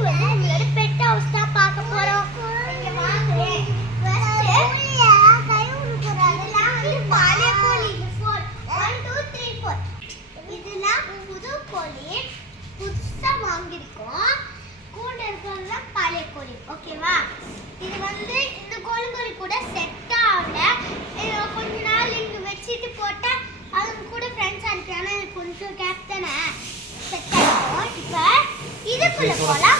இன்னைக்கு வந்து உங்களோட பெட் ஹவுஸ் தான் பார்க்க போறோம். இங்க வாங்குறேன் புதுசா வாங்கியிருக்கோம். கூட இருக்கிறதுலாம் பழைய ஓகேவா இது வந்து இந்த கோழிங்கறி கூட செட் ஆகல. கொஞ்ச நாள் இங்க வச்சுட்டு போட்டா அவங்க கூட ஃப்ரெண்ட்ஸா இருக்கு எனக்கு கொஞ்சம் கேப்டனே செட் ஆகும் இப்போ இதுக்குள்ள போலாம்.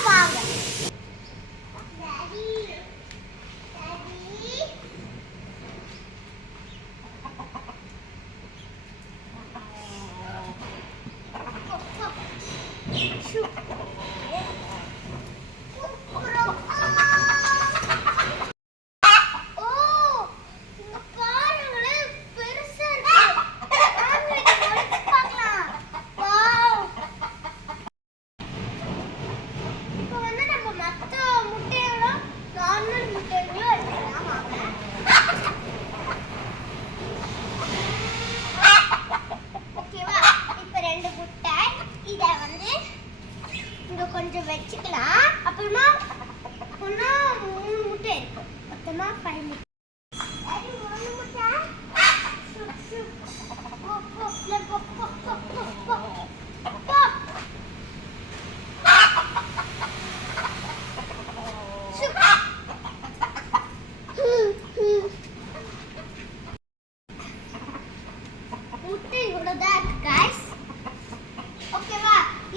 கொஞ்சம் வச்சுக்கலாம். அப்புறமா இன்னும் மூணு முட்டை இருக்கும். மொத்தமாக ஃபைவ் முட்டை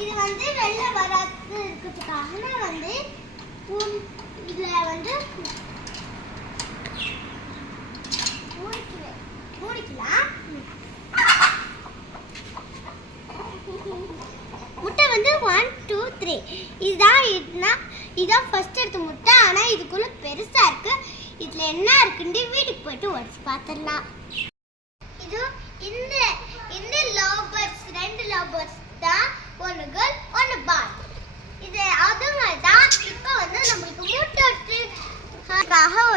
இது வந்து வெளில வராது இருக்கிறதுக்காக நான் வந்து இதில் வந்து மூடிக்குவேன். மூடிக்கலாம். முட்டை வந்து ஒன் டூ த்ரீ இதுதான் இதுனா இதான் ஃபர்ஸ்ட் எடுத்த முட்டை. ஆனால் இதுக்குள்ளே பெருசா இருக்கு. இதில் என்ன இருக்குன்னு வீட்டுக்கு போயிட்டு உடச்சு பார்த்துடலாம்.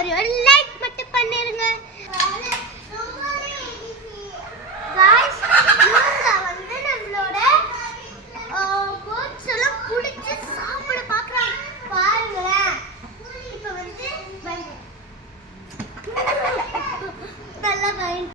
Mario.